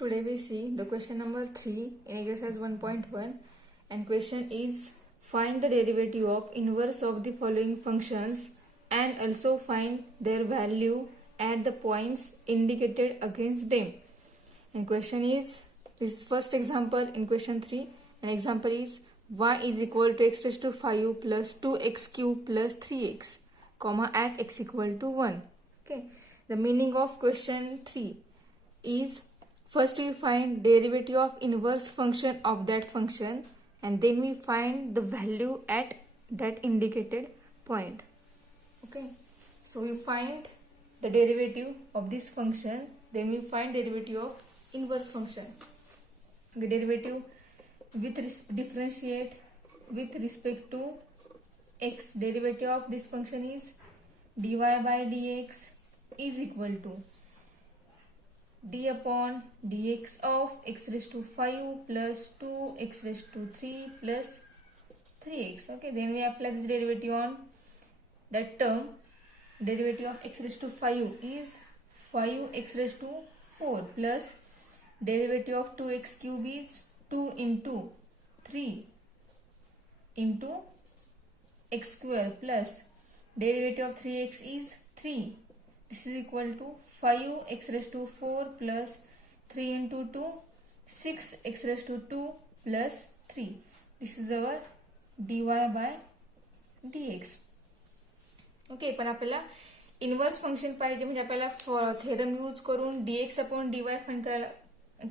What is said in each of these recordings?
Today we see the question number 3 in exercise 1.1, and question is find the derivative of inverse of the following functions and also find their value at the points indicated against them. And question is, this is first example in question 3. An example is y is equal to x raised to 5 plus 2x cube plus 3x, comma at x equal to 1. Okay, the meaning of question 3 is, first we find derivative of inverse function of that function, and then we find the value at that indicated point. Okay, so we find the derivative of this function, then we find derivative of inverse function. The derivative with differentiate with respect to x. Derivative of this function is dy by dx is equal to d upon dx of x raised to 5 plus 2x raised to 3 plus 3x. Okay, then we apply this derivative on that term. Derivative of x raised to 5 is 5x raised to 4 plus derivative of 2x cube is 2 into 3 into x square plus derivative of 3x is 3. This is equal to 5x raised to 4 plus 3 into 2, 6x raised to 2 plus 3. This is our dy by dx. Okay, पण आपल्याला inverse function पाहिजे, म्हणजे आपल्याला theorem use करून dx upon dy find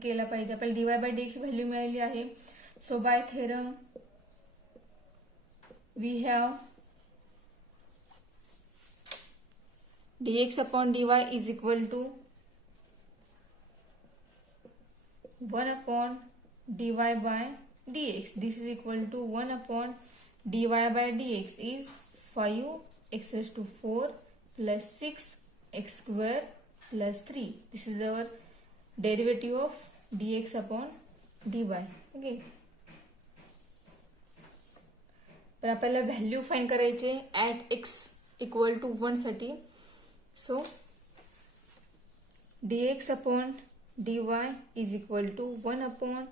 केला पाहिजे. आपल्याला dy bye dx value मिळाली आहे. So by theorem we have dx upon dy is equal to 1 upon dy by dx. This is equal to 1 upon dy by dx is 5x raised to 4 plus 6x square plus 3. This is our derivative of dx upon dy. Okay, पण आपल्याला value find करायचे at x equal to 1 साठी. So dx upon dy is equal to 1 upon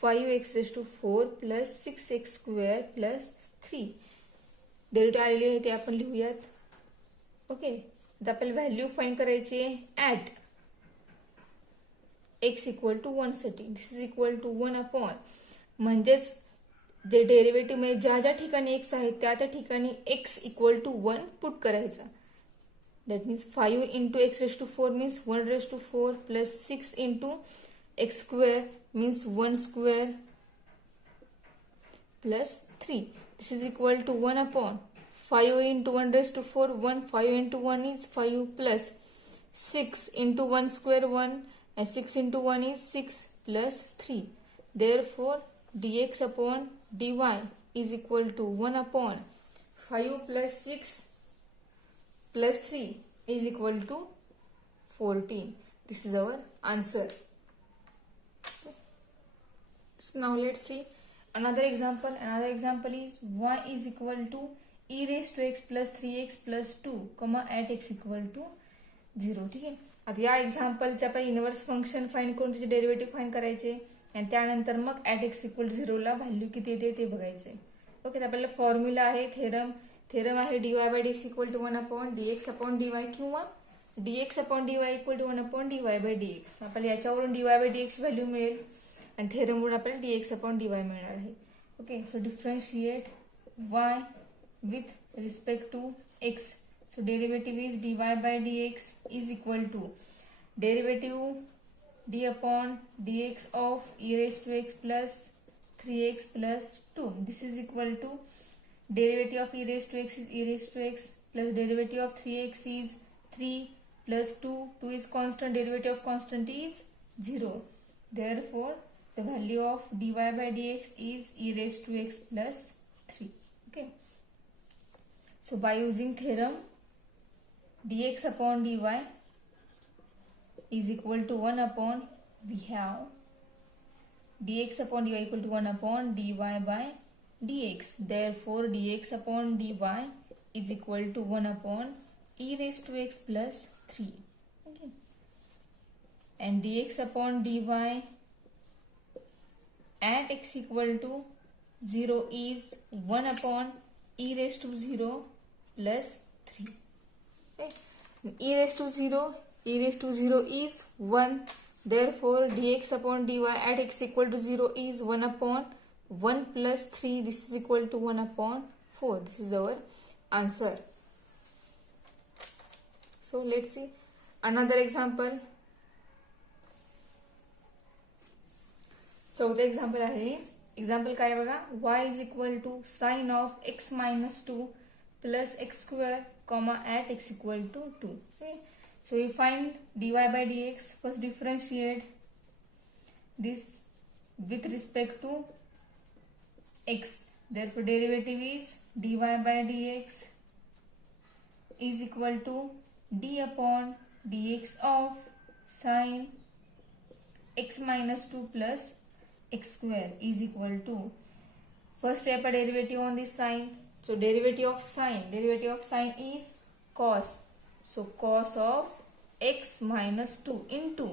5x raised to 4 plus 6x square plus 3. Derivative आलेली आहे ते आपण लिहूयात. Okay, आता आपल्याला व्हॅल्यू फाइंड करायची ऍट x इक्वल टू 1 साठी. दिस इज इक्वल टू 1 अपॉन, म्हणजेच जे डेरिव्हेटिव्ह मध्ये ज्या ज्या ठिकाणी x आहे त्या त्या ठिकाणी x इक्वल टू 1 पुट करायचा. That means 5 into x raised to 4 means 1 raised to 4 plus 6 into x square means 1 square plus 3. This is equal to 1 upon 5 into 1 raised to 4, 1, 5 into 1 is 5 plus 6 into 1 square 1 and 6 into 1 is 6 plus 3. Therefore, dx upon dy is equal to 1 upon 5 plus 6 plus 3 is equal to 14. This is our answer. So now let's see another example. Another example is y is equal to e raised to x plus 3x plus 2, comma at x equal to 0. ठीक आहे, आता या एक्झाम्पलचे आपण inverse function find करून त्याचे derivative find करायचे आणि त्यानंतर मग ऍट x इक्वल टू 0 ला व्हॅल्यू किती येते ते बघायचे. ओके, तर आपल्याला फॉर्म्युला आहे थेरम आहे dy bye dx equal to 1 upon dx upon dy किंवा dx upon dy equal to 1 upon dy bye dx. आपल्याला याच्यावरून dy बाय dx व्हॅल्यू मिळेल आणि थेरमवरून आपल्याला dx अपॉन dy मिळणार आहे. Okay, so differentiate y with respect to x. So derivative is dy bye dx is equal to derivative d upon dx of e raised to x plus 3x plus 2. This is equal to derivative of e raised to x is e raised to x plus derivative of 3x is 3 plus 2. 2 is constant, derivative of constant is 0. Therefore, the value of dy by dx is e raised to x plus 3. Okay. So, by using theorem, dx upon dy is equal to 1 upon, we have dx upon dy equal to 1 upon dy by dx. Therefore, dx upon dy is equal to 1 upon e raised to x plus 3. Okay. and dx upon dy at x equal to 0 is 1 upon e raised to 0 plus 3. Okay. E raised to 0 is 1. Therefore, dx upon dy at x equal to 0 is 1 upon 1 plus 3. This is equal to 1 upon 4. This is our answer. So, let's see another example. चौथं example आहे. Example काय बघा, y is equal to sine of x minus 2 plus x square comma at x equal to 2. So we find dy by dx. First differentiate this with respect to x. Therefore derivative is dy by dx is equal to d upon dx of sine x minus 2 plus x square is equal to, first step a derivative on this sine. So derivative of sine is cos. So cos of x minus 2 into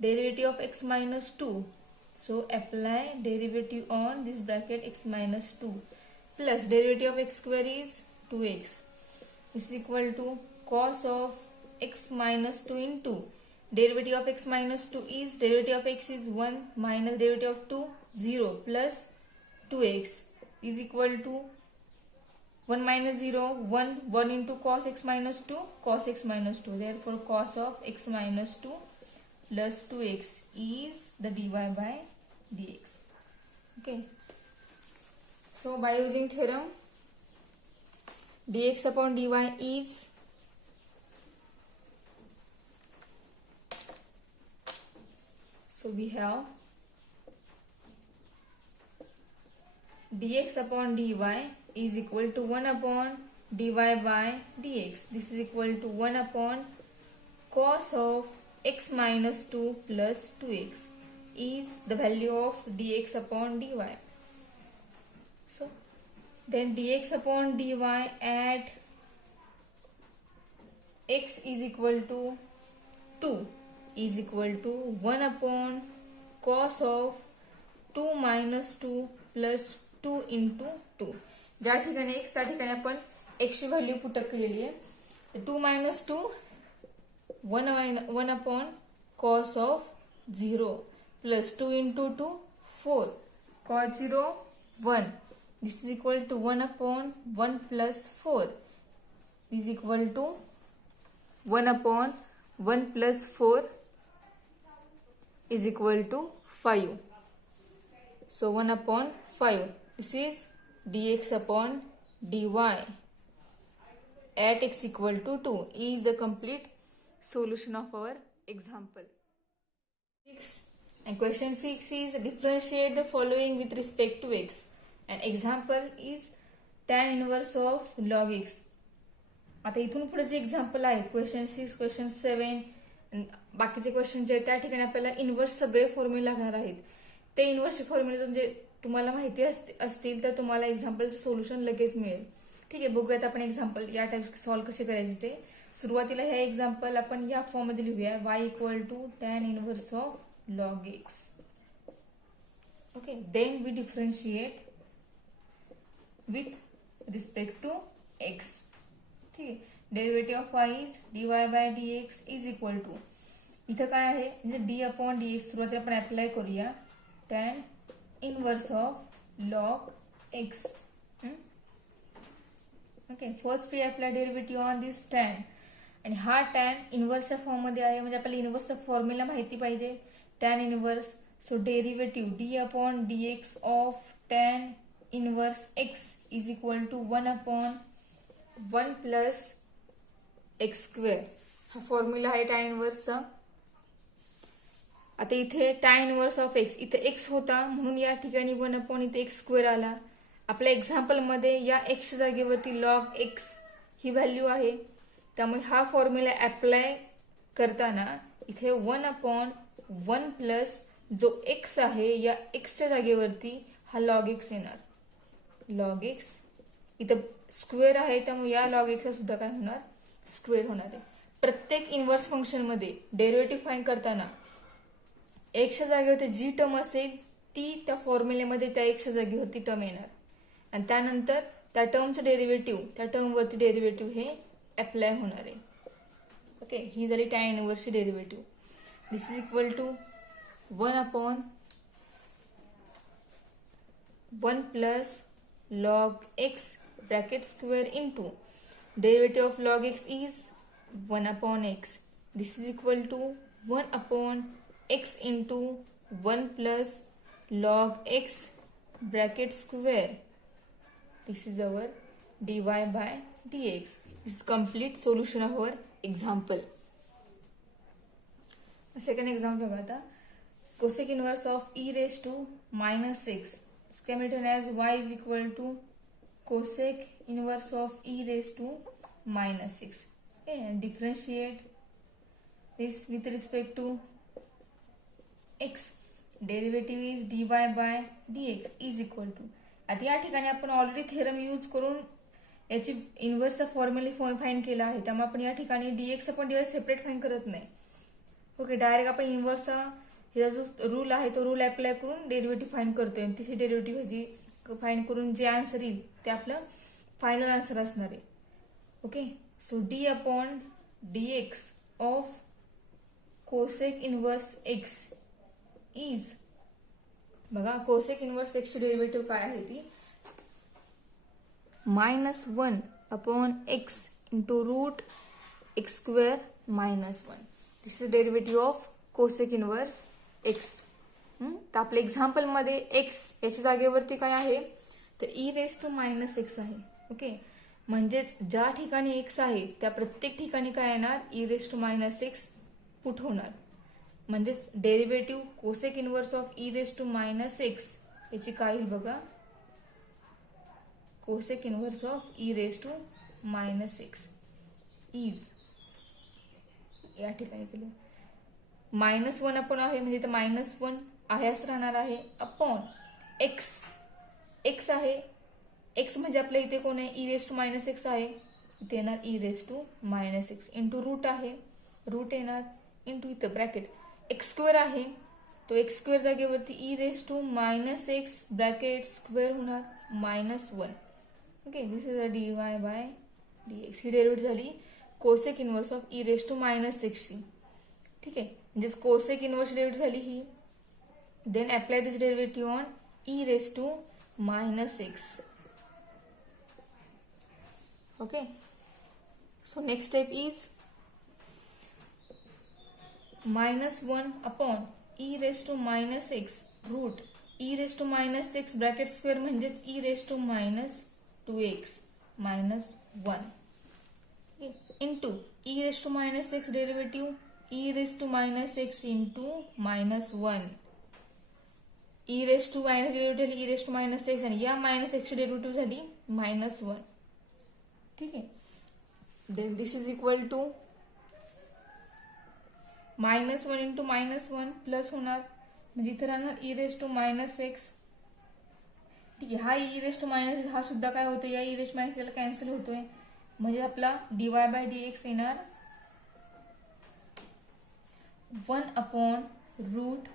derivative of x minus 2. So apply derivative on this bracket x minus 2 plus derivative of x square is 2x is equal to cos of x minus 2 into derivative of x minus 2 is derivative of x is 1 minus derivative of 2 0 plus 2x is equal to 1 minus 0 1 into cos x minus 2 cos x minus 2. Therefore cos of x minus 2 plus 2x is the dy by dx. Okay. So by using theorem, dx upon dy is So we have dx upon dy is equal to 1 upon dy by dx. This is equal to 1 upon cos of x minus 2 plus 2x is the value of dx upon dy. So then dx upon dy at x is equal to 2 is equal to 1 upon cos of 2 minus 2 plus 2 into 2. ज्या ठिकाणी x त्या ठिकाणी आपण x ची value put up केलेली आहे. 2 minus 2 1 upon cos of 0 plus 2 into 2 4 cos 0 1. This is equal to 1 upon 1 plus 4 is equal to 1 upon 1 plus 4 is equal to 5. So 1 upon 5. This is dx upon dy at x equal to 2 is the complete solution of our example. 6. And question 6 is differentiate the following with respect to x. An example is tan inverse of log x. आता इथून पुढे जे example आहे question 6 question 7 बाकीचे question जे त्या ठिकाणी आपल्याला इन्व्हर्स सगळे फॉर्म्युला लागणार आहेत. ते इन्व्हर्सचे फॉर्म्युले म्हणजे तुम्हाला माहिती असतील तर तुम्हाला एक्झाम्पलचं सोल्युशन लगेच मिळेल. ठीक आहे, बघूयात आपण एक्झाम्पल या टाइप सॉल्व्ह कसे करायचे ते. सुरुवातीला हे एक्झाम्पल आपण या फॉर्म मध्ये लिहूया, y equal to tan inverse of log x. Okay, then we differentiate with respect to x. ठीक आहे, derivative of y is dy bye dx is equal to, इथं काय आहे म्हणजे d अपॉन dx. सुरुवातीला आपण अप्लाय करूया tan inverse of log x. Okay, first we apply derivative on this tan आणि हा tan इनवर्सच्या फॉर्म मध्ये आहे म्हणजे आपल्याला इनवर्सचा फॉर्म्युला माहिती पाहिजे. tan inverse, so derivative d upon dx of tan inverse x is equal to 1 upon 1 plus x square. हा formula आहे tan इनवर्सचा. आता इथे tan इनवर्स ऑफ x, इथे x होता म्हणून या ठिकाणी 1 अपॉन इथे एक्स स्क्वेअर आला. आपल्या एक्झाम्पल मध्ये या x च्या जागेवरती log x ही व्हॅल्यू आहे, त्यामुळे हा फॉर्म्युला अप्लाय करताना इथे 1 अपॉन 1 प्लस जो x आहे या x च्या जागेवरती हा log x येणार. log x इथं स्क्वेअर आहे त्यामुळे या log x ला सुद्धा काय होणार, स्क्वेअर होणार आहे. प्रत्येक इन्व्हर्स फंक्शन मध्ये डेरिव्हेटिव्ह फाइंड करताना एक्सच्या जागेवरती जी टर्म असेल ती त्या फॉर्म्युलेमध्ये त्या एक्सच्या जागेवरती टर्म येणार आणि त्यानंतर त्या टर्मचं डेरिव्हेटिव्ह त्या टर्मवरती डेरिव्हेटिव्ह हे अप्लाय होणार आहे. ओके, ही झाली tan इनव्हर्सची derivative. This is equal to 1 plus log x bracket square into derivative of log x is 1 upon x. This is equal to 1 upon x into 1 plus log x bracket square. This is our dy by dx. This is complete solution of our example. Second example बघा आता. Cosec inverse of e raised to minus x is written as y is equal to cosec inverse of e raised to minus 6. Okay, and differentiate this with respect to x. Derivative is dy by dx is equal to. आता या ठिकाणी आपण already theorem use करून याची इन्व्हर्सचा formula find केला आहे, त्यामुळे आपण या ठिकाणी dx आपण डिवाइस सेपरेट फाइंड करत नाही. ओके, डायरेक्ट आपण इन्व्हर्सचा ह्याचा जो रूल आहे तो रूल अप्लाय करून डेरिव्हेटिव्ह फाइंड करतोय. तिसरी डेरिव्हेटिव्ह ह्याची फाइंड करून जे आन्सर येईल ते आपलं फायनल आन्सर असणार आहे. Okay, so d upon dx of cosec inverse x is, बघा कोसेक इनवर्स एक्सची डेरिव्हेटिव्ह काय आहे ती -1 upon x into root x square -1. This is derivative of cosec inverse x. तर आपल्या एक्झाम्पल मध्ये एक्स याच्या जागेवरती काय आहे तर e raise to minus x आहे. ओके, म्हणजेच ज्या ठिकाणी एक्स आहे त्या प्रत्येक ठिकाणी काय येणार e raise to minus x put होणार. म्हणजेच derivative cosec inverse of e raise to minus x याची काय येईल बघा, cosec inverse of e raise to minus x is, या ठिकाणी केलं -1 आपण आहे म्हणजे इथं -1 आहे असं राहणार आहे अपॉन एक्स. एक्स आहे, एक्स म्हणजे आपल्या इथे कोण आहे e raise to minus x आहे, इथे येणार e raise to minus x into root आहे, रूट येणार इंटू इथं ब्रॅकेट एक्स स्क्वेअर आहे, तो एक्स स्क्वेअर जागेवरती e raise to minus x bracket square होणार -1. Okay, this is a d y by dx. ही डेरिव्हेटिव्ह झाली cosec inverse of e raise to minus एक्सची. ठीक आहे, म्हणजेच कोसेक इनवर्स डेरिव्हेटिव्ह झाली ही. Then apply this derivative on e raise to minus x. Okay, so next step is -1 upon e raise to minus x root e raise to minus x bracket square म्हणजेच e raise to -2x -1 into e raise to minus x derivative e raise to minus x into -1. E raise to minus derivative e raise to minus x आणि या minus एक्सची derivative झाली -1. ठीक आहे, then this is equal to -1 into -1 plus होणार म्हणजे इथे राहणार e raise to minus x. ठीक आहे, हा ई रेस टू मायनस हा सुद्धा काय होतो या e raise to minus cancel होतोय म्हणजे आपला dy बाय dx येणार 1 upon root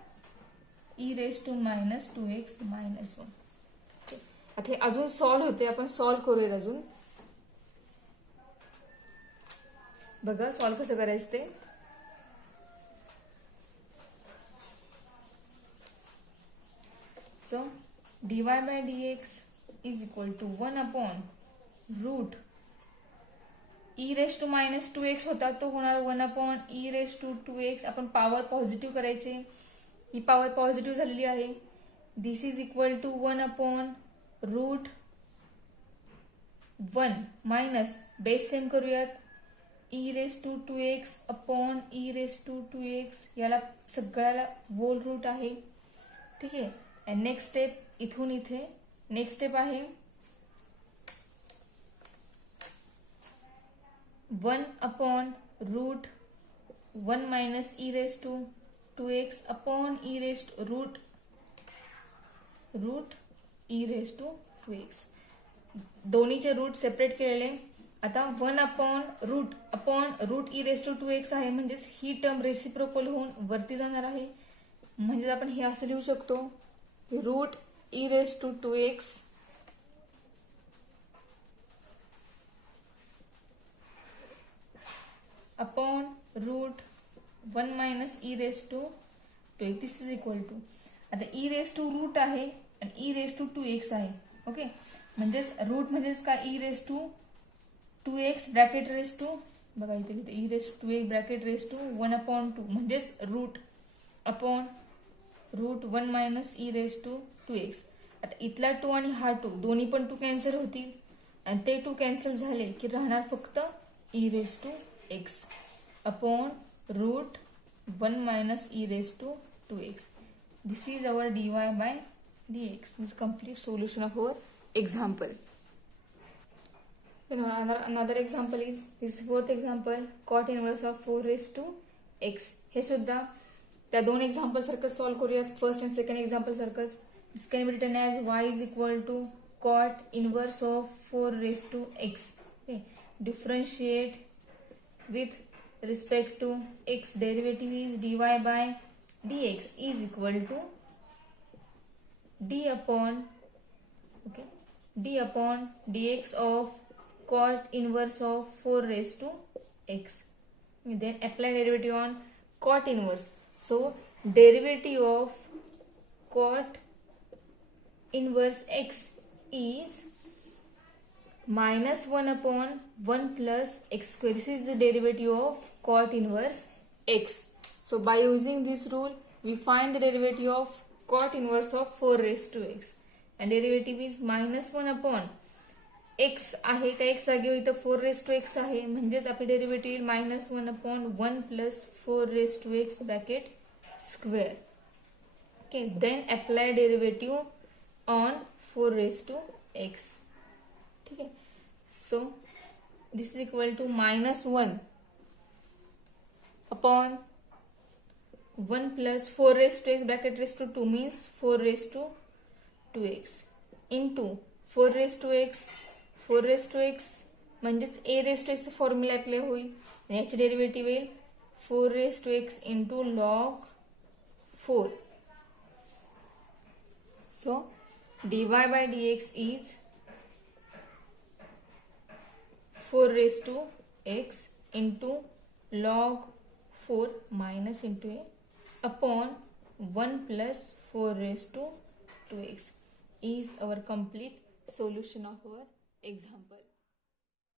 e raise to -2x -1. आता हे अजून सॉल्व्ह होते, आपण सॉल्व्ह करूयात अजून. बघा सॉल्व्ह कसं करायचं ते. So dy by dx is equal to 1 upon root e raised to -2x होता तो होणार 1 upon e raised to 2x. आपण पॉवर पॉझिटिव्ह करायचे, ही पॉवर पॉझिटिव्ह झालेली आहे. This is equal to 1 upon root 1 minus base same करूयात e raised to 2x upon e raised to 2x, याला सगळ्याला होल रूट आहे. ठीक आहे, आणि नेक्स्ट स्टेप इथून इथे नेक्स्ट स्टेप आहे 1 upon root 1 minus e raise to 2x upon e raise root e raise to 2x. दोन्हीचे रूट सेपरेट केलेले. आता 1 upon root e raise to 2x आहे म्हणजेच ही टर्म रेसिप्रोकल होऊन वरती जाणार आहे. म्हणजे आपण हे असं लिहू शकतो की root e raise to 2x upon root 1 minus e raise to 2x. This is equal to, आता ई रेस टू रूट आहे आणि ई रेस टू 2x आहे. ओके, म्हणजेच रूट म्हणजेच काय, e raise to 2x bracket raise to, बघा इथे लिहिते e raise to 2x bracket raise to 1 upon 2, म्हणजेच root upon root 1 minus e raise to 2x. आता इथला 2 आणि हा 2 दोन्ही पण 2 कॅन्सल होतील आणि ते 2 कॅन्सल झाले की राहणार फक्त e raise to x upon root 1 minus e raise to 2x. This is our dy by dx. This is complete solution of our example. Then another example is this fourth example, cot inverse of 4 raised to x. हे सुद्धा त्या दोन example सारखं solve करूयात, first and second example सारखंच. This can be written as y is equal to cot inverse of 4 raised to x. Okay. Differentiate with respect to x, derivative is dy by dx is equal to d upon dx of cot inverse of 4 raised to x. Then apply derivative on cot inverse. So derivative of cot inverse x is minus 1 upon 1 plus x square. This is the derivative of cot inverse x. So by using this rule, we find the derivative of cot inverse of 4 raised to x. And derivative is minus 1 upon x आहे, त्या x जागेवर इथं 4 raised to x आहे, म्हणजेच आपले derivative minus 1 upon 1 plus 4 raised to x bracket square. Okay, then apply derivative on 4 raised to x. ठीक है, so this is equal to minus 1 upon 1 plus 4 raised to x bracket raised to 2 means 4 raised to 2x into 4 raised to x. 4 raised to x म्हणजेच a raised to x चा formula apply होईल आणि याचे derivative येईल 4 raised to x into log 4. So dy by dx is 4 raised to x into log 4 minus into a upon 1 plus 4 raised to 2x is our complete solution of our example.